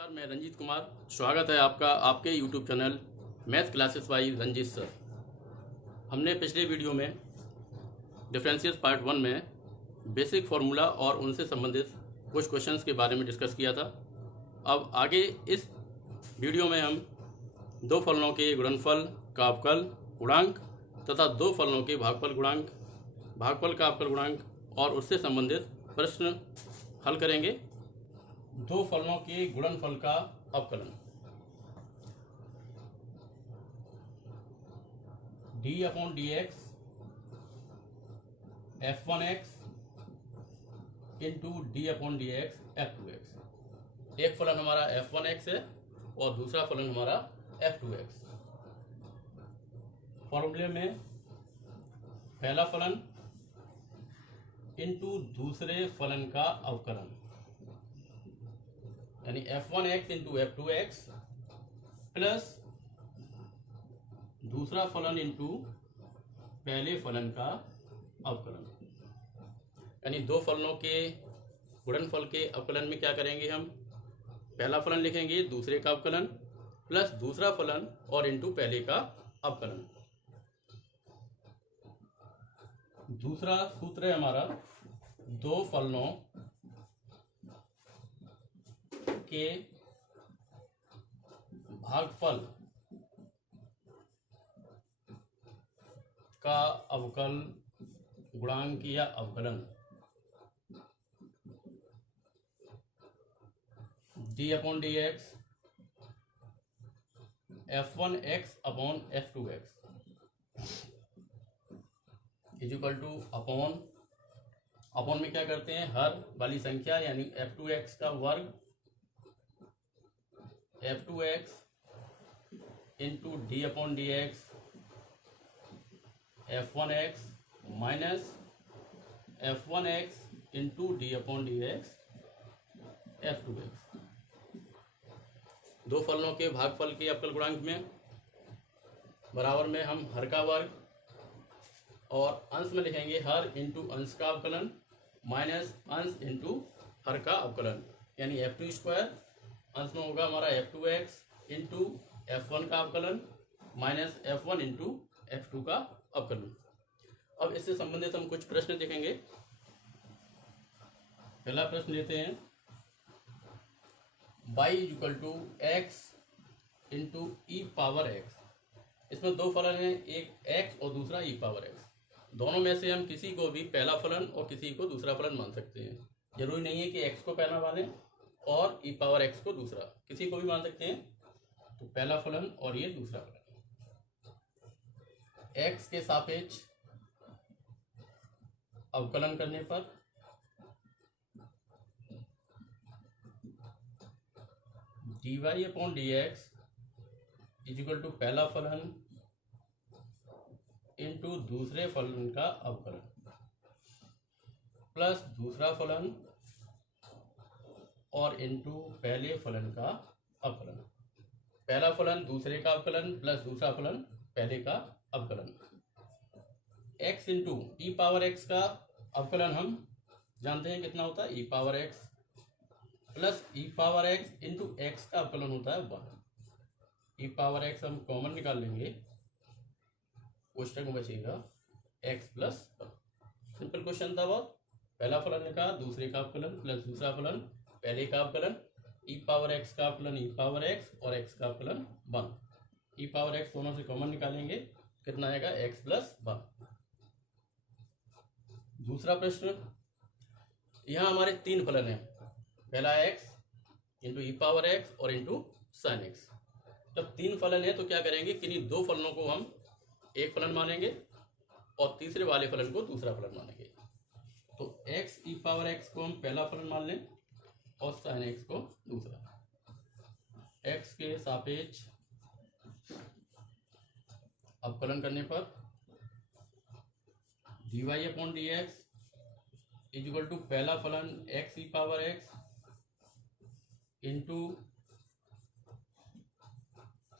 नमस्कार, मैं रंजीत कुमार। स्वागत है आपका आपके YouTube channel math classes by Ranjit sir. हमने पिछले वीडियो में डिफरेंशियल पार्ट 1 में बेसिक फार्मूला और उनसे संबंधित कुछ क्वेश्चंस के बारे में डिस्कस किया था। अब आगे इस वीडियो में हम दो फलनों के गुणनफल का अवकल गुणांक तथा दो फलनों के भागफल गुणांक भागफल का अवकल गुणांक और उससे संबंधित प्रश्न हल करेंगे। दो फलनों के गुणनफल का अवकलन d/dx f1x into d/dx f2x। एक फलन हमारा f1x है और दूसरा फलन हमारा f2x। फॉर्मूले में पहला फलन इंटू दूसरे फलन का अवकलन यानी f1x इंटू f2x प्लस दूसरा फलन इंटू पहले फलन का अवकलन। यानी दो फलनों के गुणनफल के अवकलन में क्या करेंगे, हम पहला फलन लिखेंगे, दूसरे का अवकलन प्लस दूसरा फलन और इंटू पहले का अवकलन। दूसरा सूत्र है हमारा दो फलनों के भागफल का अवकल गुणांक या अवकलन d/dx f1x upon f2x equal to upon में क्या करते हैं, हर वाली संख्या यानी f2x का वर्ग f2x into d/dx f1x minus f1x into d/dx f2x। दो फलनों के भागफल के अवकल गुणांक में बराबर में हम हर का वर्ग और अंश में लिखेंगे हर इंटू अंश का अवकलन माइनस अंश इंटू हर का अवकलन यानी f2 स्क्वायर। अंश में होगा हमारा f2x इंटू f1 का अवकलन माइनस f1 इंटू f2 का अवकलन। अब इससे संबंधित हम कुछ प्रश्न देखेंगे। पहला प्रश्न लेते हैं, y equal to x into e power x। इसमें दो फलन हैं, एक x और दूसरा e पावर x। दोनों में से हम किसी को भी पहला फलन और किसी को दूसरा फलन मान सकते हैं। जरूरी नहीं है कि x को पहला माने और e पावर x को दूसरा, किसी को भी मान सकते हैं। तो पहला फलन और ये दूसरा फलन x के सापेक्ष अवकलन करने पर dy/dx इक्वल टू पहला फलन इंटू दूसरे फलन का अवकलन प्लस दूसरा फलन और इंटू पहले फलन का अवकलन। पहला फलन दूसरे का अवकलन प्लस दूसरा फलन पहले का अवकलन। x into e power x का अवकलन हम जानते हैं कितना होता है, ई power x plus e power x into x का अवकलन होता है 1। ई पावर x हम कॉमन निकाल लेंगे, कोष्टक में बचेगा x प्लस 1। सिंपल क्वेश्चन था बहुत। पहला फलन लिखा, दूसरे का अवकलन प्लस दूसरा फलन पहले का अवकलन, ई पावर x का अवकलन ई पावर x और x का अवकलन 1। ई पावर x दोनों से कॉमन निकालेंगे, कितना आएगा x प्लस 1। दूसरा प्रश्न, यहाँ हमारे तीन फलन हैं, पहला x into e power x और इंटू साइन x। जब तीन फलन है तो क्या करेंगे, किन्हीं दो फलनों को हम एक फलन मानेंगे और तीसरे वाले फलन को दूसरा फलन मानेंगे। तो x ई पावर x को हम पहला फलन मान लें और साइन x को दूसरा। x के सापेक्ष अवकलन करने पर dy/dx इक्वल टू पहला फलन x e power x into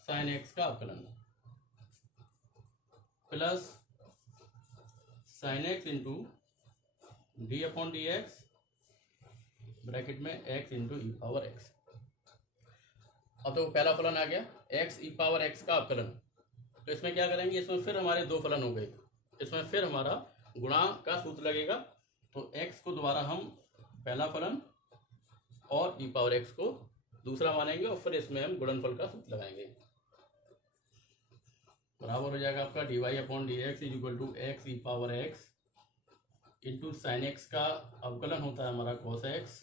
sine x का अवकलन plus sine x into d/dx bracket में x into e power x। अब तो पहला फलन आ गया एक्स ई पावर एक्स का अवकलन। तो इसमें क्या करेंगे, इसमें फिर हमारे दो फलन हो गए, इसमें फिर हमारा गुणा का सूत्र लगेगा। तो एक्स को दोबारा हम पहला फलन और ई पावर एक्स को दूसरा मानेंगे और फिर इसमें हम गुणनफल का सूत्र लगाएंगे। बराबर हो जाएगा आपका d y upon d x is equal to x e power x into sine x का अवकलन होता है हमारा cos x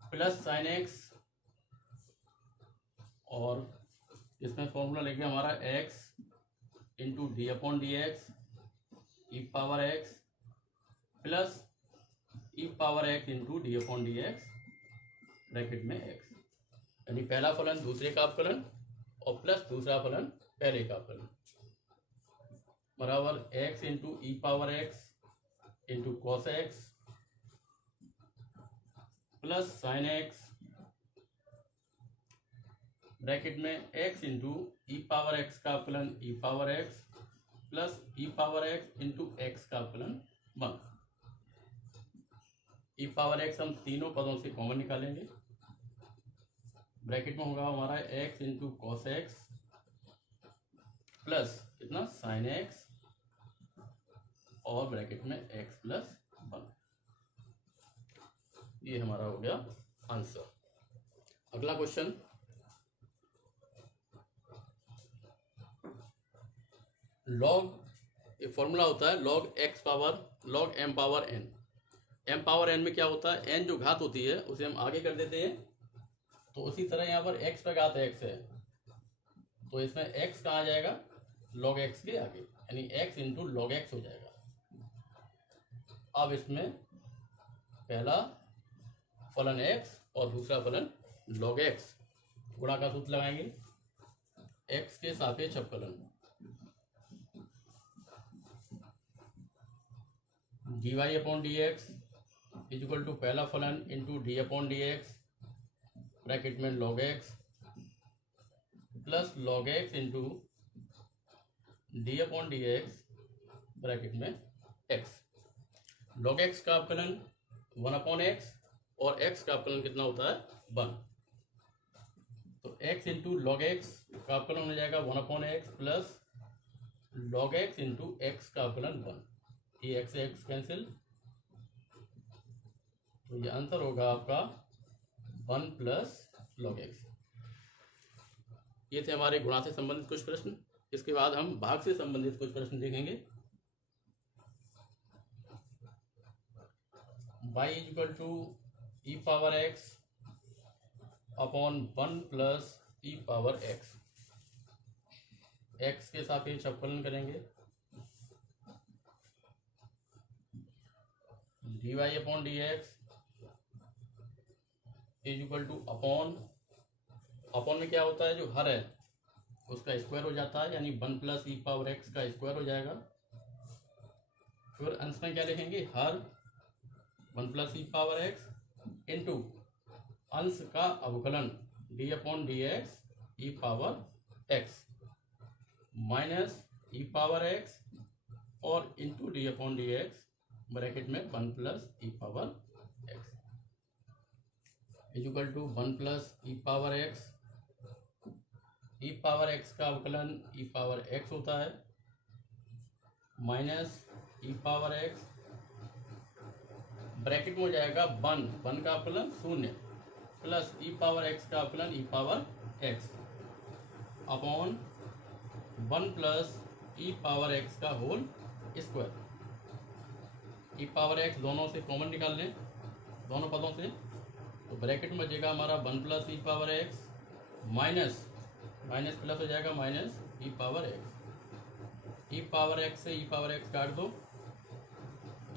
plus sine x, और इसमें फॉर्मूला लेंगे हमारा x into d upon d x e power x plus e power x into d upon d x bracket में एक्स, यानी पहला फलन दूसरे का अवकलन और प्लस दूसरा फलन पहले का अवकलन बराबर x into e power x into cos x plus sine x bracket में x into e power x का अवकलन e power x plus e power x into x का अवकलन 1। ई पावर एक्स हम तीनों पदों से कॉमन निकालेंगे, ब्रैकेट में होगा हमारा x into cos x plus कितना साइन एक्स और ब्रैकेट में एक्स प्लस 1। ये हमारा हो गया आंसर। अगला क्वेश्चन, लॉग एक फॉर्मूला होता है log x power log m power n. M power n में क्या होता है, एन जो घात होती है उसे हम आगे कर देते हैं, तो उसी तरह यहाँ पर एक्स का घात एक्स है, तो इसमें एक्स कहाँ आ जाएगा, लॉग एक्स के आगे, यानी एक्स इंटू लॉग एक्स हो जाएगा। अब इसमें पहला फलन एक्स और दूसरा फलन लॉग एक्स, गुणा का सूत्र लगाएंगे, एक्स के सापेक्ष अवकलन d y upon d x is equal to पहला फलन into d upon d x bracket में log x plus log x into d upon d x bracket में एक्स। लॉग एक्स का अवकलन 1 अपॉन एक्स और एक्स का अवकलन कितना होता है 1, तो एक्स इंटू लॉग एक्स का अवकलन हो जाएगा 1 upon x plus log x into x का अवकलन 1। ये एक्स एक्स कैंसिल, तो ये आंसर होगा आपका 1 प्लस लॉग एक्स। ये थे हमारे गुणा से संबंधित कुछ प्रश्न। इसके बाद हम भाग से संबंधित कुछ प्रश्न देखेंगे। y is equal to e power x upon 1 plus e power x, x के सापेक्ष अवकलन करेंगे, d y upon d x is equal to upon में क्या होता है, जो हर है उसका स्क्वायर हो जाता है, यानी 1 प्लस ई पावर एक्स का स्क्वायर हो जाएगा। फिर अंश में क्या लिखेंगे, हर 1 plus e power x into अंश का अवकलन d upon d x e power x minus e power x और into d upon d x bracket में 1 plus e power x is equal to 1 plus e power x. E power x का अवकलन e power x होता है minus e power x bracket में हो जाएगा 1 का अवकलन 0 प्लस ई पावर एक्स का अवकलन e power x upon 1 plus e power x का होल स्क्वायर। ई पावर एक्स दोनों से कॉमन निकाल लें, दोनों पदों से, तो ब्रैकेट में बचेगा हमारा 1 plus e power x minus plus हो जाएगा minus e power x. E power x से ई पावर एक्स काट दो,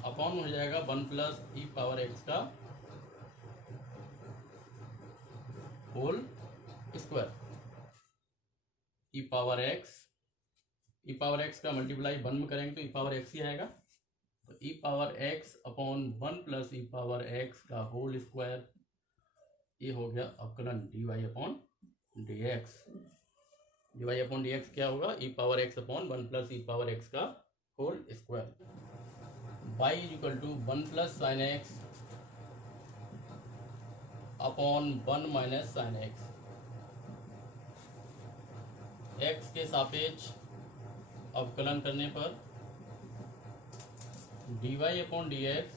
अपॉन हो जाएगा 1 प्लस ई पावर एक्स का होल स्क्वायर। ई पावर एक्स का मल्टीप्लाई 1 में करेंगे तो ई पावर एक्स ही आएगा, तो e power x upon 1 plus e power x का होल स्क्वायर, ये हो गया अवकलन d y upon d x. D y upon d x क्या होगा, e power x upon 1 plus e power x का whole square. Y is equal to 1 plus sine x upon 1 minus sine x के सापेक्ष अवकलन करने पर dy upon d x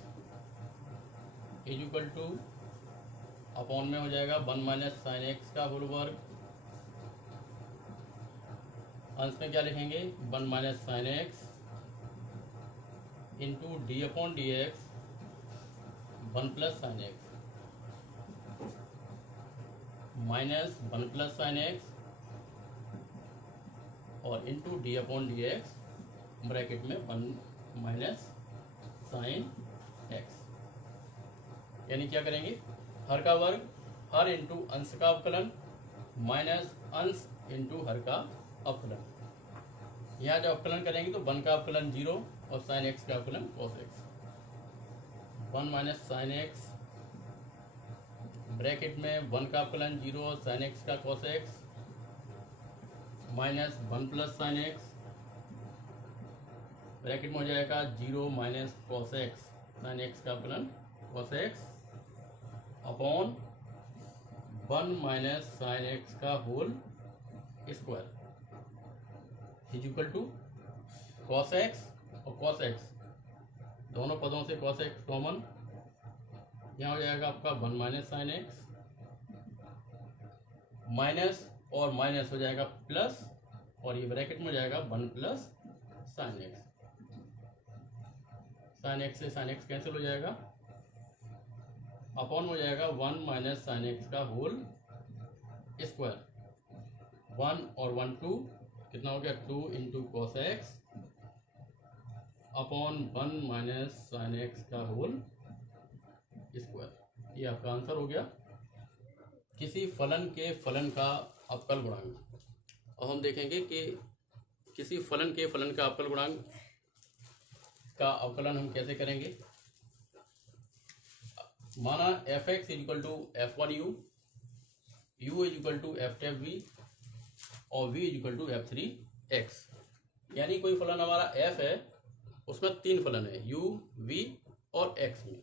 is equal to upon में हो जाएगा 1 माइनस साइन एक्स का होल वर्ग, अंश में क्या लिखेंगे 1 minus sine x into d upon d x 1 plus sine x minus 1 plus sine x और into d upon d x bracket में 1 माइनस साइन एक्स। यानी क्या करेंगे, हर का वर्ग, हर इंटू अंश का अवकलन माइनस अंश इंटू हर का अवकलन। यहाँ जब अवकलन करेंगे तो 1 का अवकलन 0 और साइन एक्स का अवकलन cos x. 1 minus sine x bracket में 1 का अवकलन 0 और साइन एक्स का cos x minus 1 plus sine x bracket में हो जाएगा 0 minus cos x, sine x का अवकलन cos x upon 1 minus sine x का whole square is equal to cos x और कॉस एक्स दोनों पदों से कॉस एक्स कॉमन, यहाँ हो जाएगा आपका 1 माइनस साइन एक्स माइनस और माइनस हो जाएगा प्लस और ये ब्रैकेट में हो जाएगा 1 plus sine x. Sine x से साइन एक्स कैंसिल हो जाएगा, अपॉन हो जाएगा 1 माइनस साइन एक्स का होल स्क्वायर, 1 और 1 2 कितना हो गया 2 into cos x upon 1 minus sine x का होल स्क्वायर। ये आपका आंसर हो गया किसी फलन के फलन का अवकल गुणांक। और हम देखेंगे कि किसी फलन के फलन का अवकल गुणांक का अवकलन हम कैसे करेंगे। माना f x is equal to F1 u, u is equal to F2 v और v is equal to F3 x। यानी कोई फलन हमारा f है, उसमें 3 फलन है u, v और x में।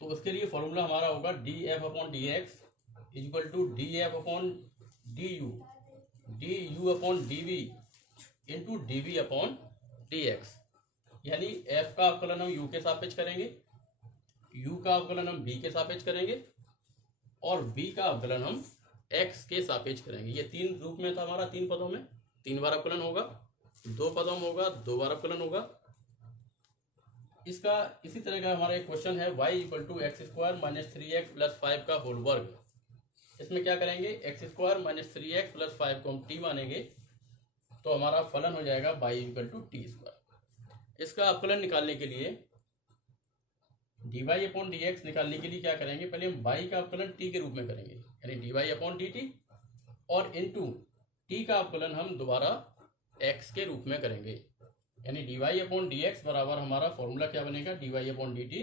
तो उसके लिए फॉर्मूला हमारा होगा df upon d x is equal to df upon du upon dv into dv upon dx। यानी f का अवकलन हम u के सापेक्ष करेंगे, u का अवकलन हम v के सापेक्ष करेंगे और v का अवकलन हम x के सापेक्ष करेंगे। ये 3 रूप में था हमारा, 3 पदों में 3 बार अवकलन होगा, 2 पदों में होगा 2 बार अवकलन होगा। इसका इसी तरह का हमारा एक क्वेश्चन है y equal to x square minus 3x plus 5 का होल वर्ग। इसमें क्या करेंगे, x square minus 3x plus 5 को हम t मानेंगे तो हमारा फलन हो जाएगा y equal to t square. इसका अवकलन निकालने के लिए dy अपॉन डी एक्स निकालने के लिए क्या करेंगे, पहले हम y का अवकलन t के रूप में करेंगे, यानी dy अपॉन डी टी और इंटू t का अवकलन हम दोबारा x के रूप में करेंगे। यानी dy अपॉन डी एक्स बराबर हमारा फॉर्मूला क्या बनेगा, dy upon d T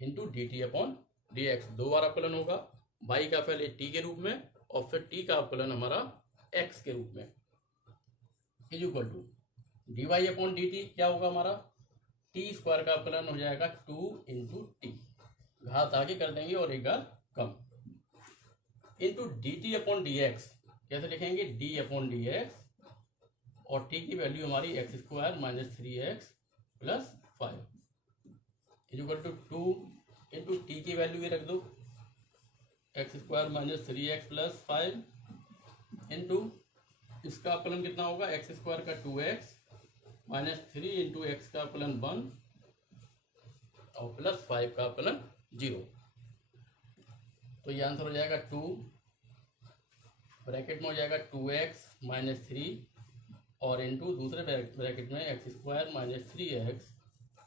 into d t upon d x. 2 बार अवकलन होगा, y का पहले t के रूप में और फिर t का अवकलन हमारा x के रूप में is equal to dy upon d t क्या होगा हमारा, टी स्क्वायर का अवकलन हो जाएगा 2 इंटू टी, घात आगे कर देंगे और एक घात कम, into d t upon d x. कैसे लिखेंगे, d अपॉन डी एक्स और t की वैल्यू हमारी x square minus 3x plus 5 is equal to 2 into t की वैल्यू भी रख दो, x square minus 3x plus 5 into इसका अवकलन कितना होगा, एक्स स्क्वायर का 2x माइनस 3 इंटू एक्स का अवकलन 1 और प्लस 5 का अवकलन 0। तो ये आंसर हो जाएगा 2 ब्रैकेट में हो जाएगा 2x माइनस 3 और इंटू दूसरे ब्रैकेट में x square minus 3x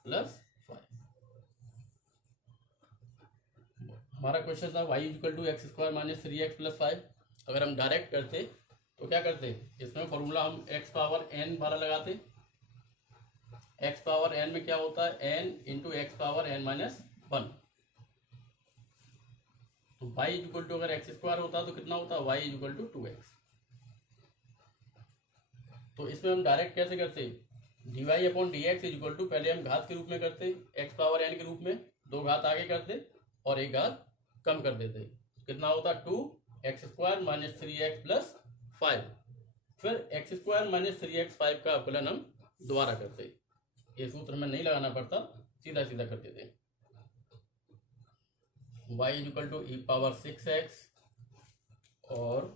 plus 5। हमारा क्वेश्चन था y equal to x square minus 3x plus 5। अगर हम डायरेक्ट करते तो क्या करते, इसमें फॉर्मूला हम x पावर n बारह लगाते। x पावर n में क्या होता है, n into x power n minus 1। तो y इक्वल टू अगर एक्स स्क्वायर होता तो कितना होता, y इक्वल टू 2x। तो इसमें हम डायरेक्ट कैसे करते, dy upon d x equal to पहले हम घात के रूप में करते, x पावर n के रूप में 2 घात आगे करते और 1 घात कम कर देते। कितना होता है 2x² माइनस 3x प्लस 5। फिर x² माइनस 3x 5 का अवकलन हम दोबारा करते, ये सूत्र में नहीं लगाना पड़ता, सीधा सीधा कर देते। y equal to e power 6x और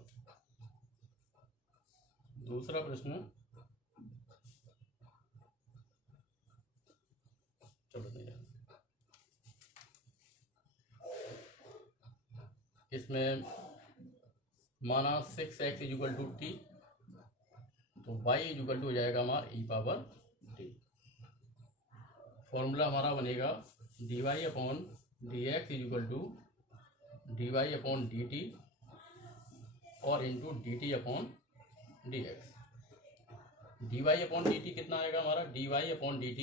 दूसरा प्रश्न चलो नहीं है, इसमें माना 6x इक्वल टू टी, तो y इक्वल टू हो जाएगा हमारा ई पावर टी। फॉर्मूला हमारा बनेगा dy upon dx equal to dy upon dt और into dt upon dx। dy upon dt कितना आएगा हमारा, dy upon dt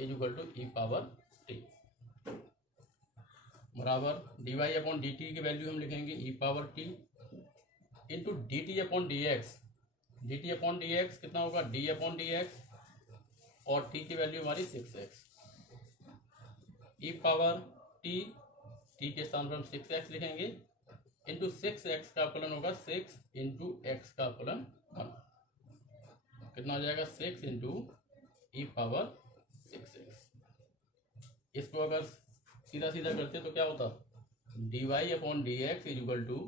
equal to e power t बराबर dy अपॉन dt की वैल्यू हम लिखेंगे e power t into dt upon dx। dt upon dx कितना होगा, d अपॉन dx और t की वैल्यू हमारी 6x। ई पावर t, t के स्थान पर हम 6x लिखेंगे इंटू 6x का अवकलन होगा 6 इंटू x का अवकलन 1, कितना हो जाएगा 6 इंटू ई पावर 6x। इसको अगर सीधा सीधा करते तो क्या होता, dy upon d x equal to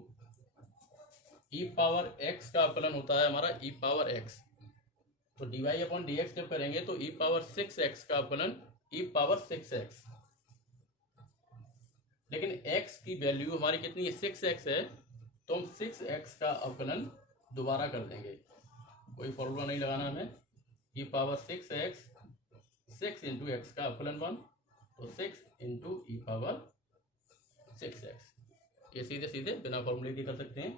e power x का अवकलन होता है हमारा ई पावर x, तो dy अपॉन डी एक्स जब करेंगे तो ई पावर 6x का अवकलन ई पावर 6x। लेकिन x की वैल्यू हमारी कितनी है 6x है, तो हम 6x का अवकलन दोबारा कर देंगे, कोई फॉर्मूला नहीं लगाना हमें। ई पावर 6x 6 इंटू एक्स का अवकलन 1, तो 6 इंटू ई पावर 6x। ये सीधे सीधे बिना फॉर्मूले के कर सकते हैं।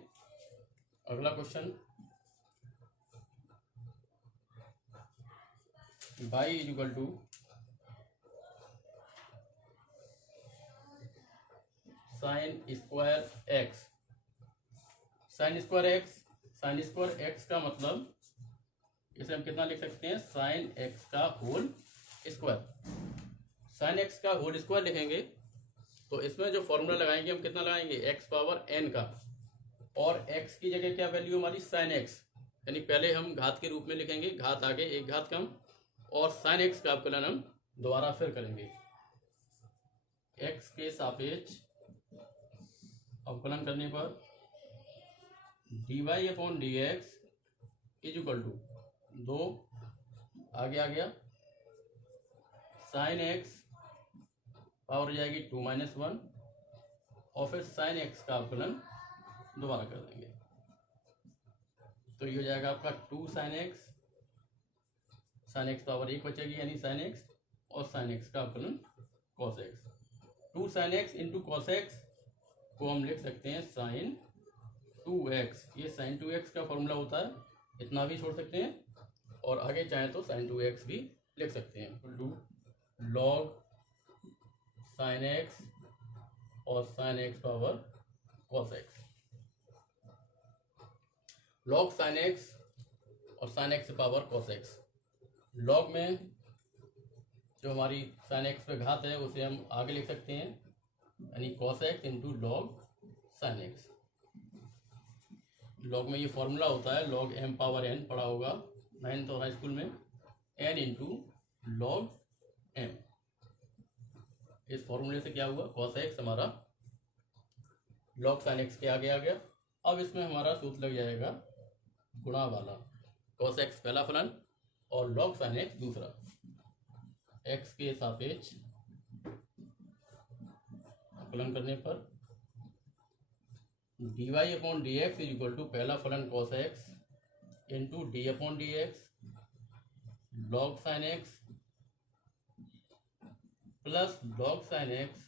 अगला question, y equal to sine square x. Sine square x, sine square x का मतलब इसे हम कितना लिख सकते हैं, साइन एक्स का होल स्क्वायर। साइन एक्स का होल स्क्वायर लिखेंगे तो इसमें जो फॉर्मूला लगाएंगे हम कितना लगाएंगे, एक्स पावर n का, और x की जगह क्या वैल्यू हमारी साइन एक्स, यानी पहले हम घात के रूप में लिखेंगे, घात आगे एक घात कम, और साइन एक्स का अवकलन हम दोबारा फिर करेंगे। x के सापेक्ष अवकलन करने पर dy upon d x is equal to 2 आगे आ गया साइन एक्स पावर हो जाएगी 2 माइनस 1 और फिर साइन एक्स का अवकलन दोबारा कर देंगे, तो ये हो जाएगा आपका 2 sine x, sine x power 1 बचेगी यानी साइन एक्स, और साइन एक्स का अवकलन cos x. 2 sign x into cos x को हम लिख सकते हैं साइन 2x। ये साइन 2x का फॉर्मूला होता है, इतना भी छोड़ सकते हैं और आगे चाहें तो साइन 2x भी लिख सकते हैं। लॉग साइन एक्स और sine x power cos x. Log sine x और sine x power cos x. Log में जो हमारी साइन एक्स पे घात है उसे हम आगे लिख सकते हैं, यानी cos x into log sine x. Log में ये फॉर्मूला होता है लॉग m पावर n, पढ़ा होगा 9th और हाई स्कूल में, n इंटू लॉग m। इस फॉर्मूले से क्या हुआ, कॉस एक्स हमारा लॉग साइन एक्स के आगे आ गया। अब इसमें हमारा सूत्र लग जाएगा गुणा वाला, कॉस एक्स पहला फलन और लॉग साइन एक्स दूसरा। एक्स के सापेक्ष फलन करने पर dy upon d x is equal to पहला फलन cos x into d upon d x log sine x plus log sine x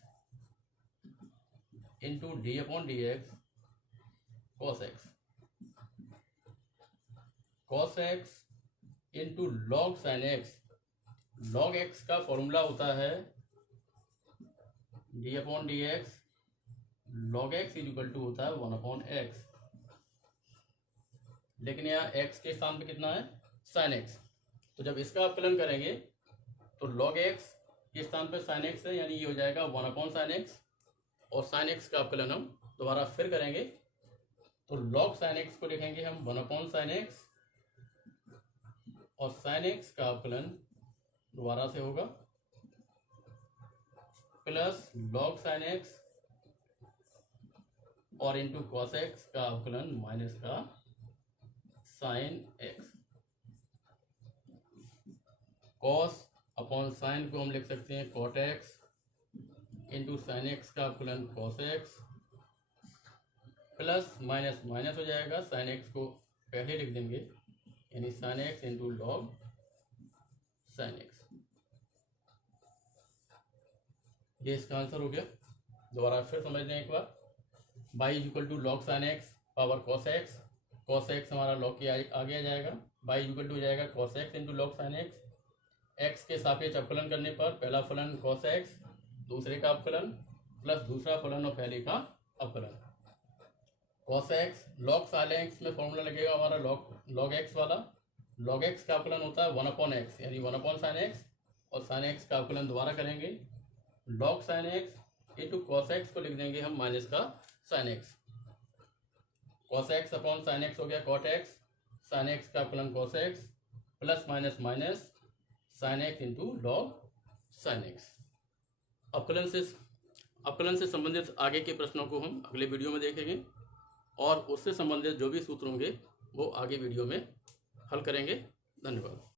into d upon d x cos x. Cos x into log sine x, log x का formula होता है d upon d x, log x equal to होता है 1 upon x, लेकिन यहाँ x के स्थान पे कितना है साइन x, तो जब इसका अवकलन करेंगे तो log x के स्थान पे साइन x है, यानी ये हो जाएगा 1 अपॉन साइन x और साइन एक्स का अवकलन हम दोबारा फिर करेंगे, तो लॉग साइन एक्स को लिखेंगे हम 1/sin x, और साइन एक्स का अवकलन दोबारा से होगा प्लस लॉग साइन एक्स और इंटू कॉस एक्स का अवकलन माइनस का sine x. Cos upon sine को हम लिख सकते हैं cot x into sine x का अवकलन cos x, plus minus minus हो जाएगा, साइन एक्स को पहले लिख देंगे, यानी sine x into log sine x. ये इसका आंसर हो गया। दोबारा फिर समझ लें एक बार। Y is equal to log sine x power cos x, cos x हमारा लॉग के आगे आ जाएगा, बाई इज इक्वल टू हो जाएगा cos x into log sine x. X के सापेक्ष अवकलन करने पर पहला फलन कॉस एक्स, दूसरे का अवकलन प्लस दूसरा फलन और पहले का अवकलन। Cos x log sine x में फॉर्मूला लगेगा हमारा लॉग एक्स वाला। लॉग एक्स का अवकलन होता है 1/x यानी 1/sin x, और साइन एक्स का अवकलन दोबारा करेंगे log sine x into cos x को लिख देंगे हम माइनस का sine x. Cos x upon sine x हो गया कॉट एक्स, साइन एक्स का अवकलन cos x plus minus minus sine x into log sine x. अवकलन से संबंधित आगे के प्रश्नों को हम अगले वीडियो में देखेंगे, और उससे संबंधित जो भी सूत्र होंगे वो आगे वीडियो में हल करेंगे। धन्यवाद।